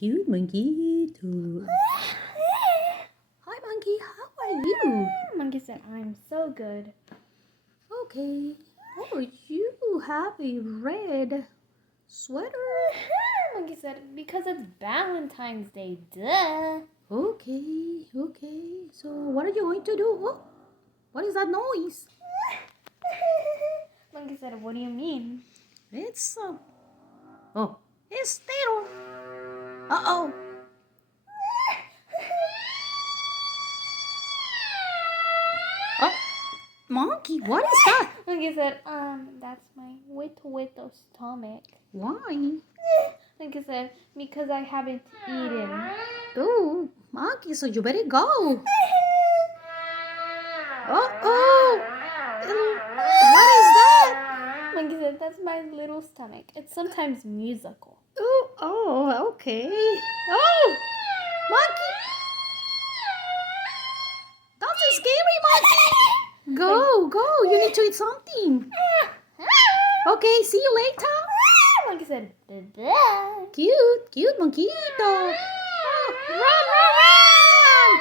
cute monkey too. Hi monkey, how are you? Monkey said, I'm so good. Okay. Oh, you have a red sweater. Monkey said, because it's Valentine's Day, duh. Okay. So what are you going to do? Oh, what is that noise? Monkey said, what do you mean? It's oh, it's Tito. Uh-oh. Oh, monkey, what is that? Monkey said, that's my wito stomach. Why? Monkey said, because I haven't eaten. Oh, monkey, so you better go. Oh, what is that? Monkey said, that's my little stomach. It's sometimes musical. Oh, okay. Oh, monkey. That's scary, monkey. Go. You need to eat something. Okay, see you later. Monkey said, bye-bye. Cute, monkeyito. Oh, run.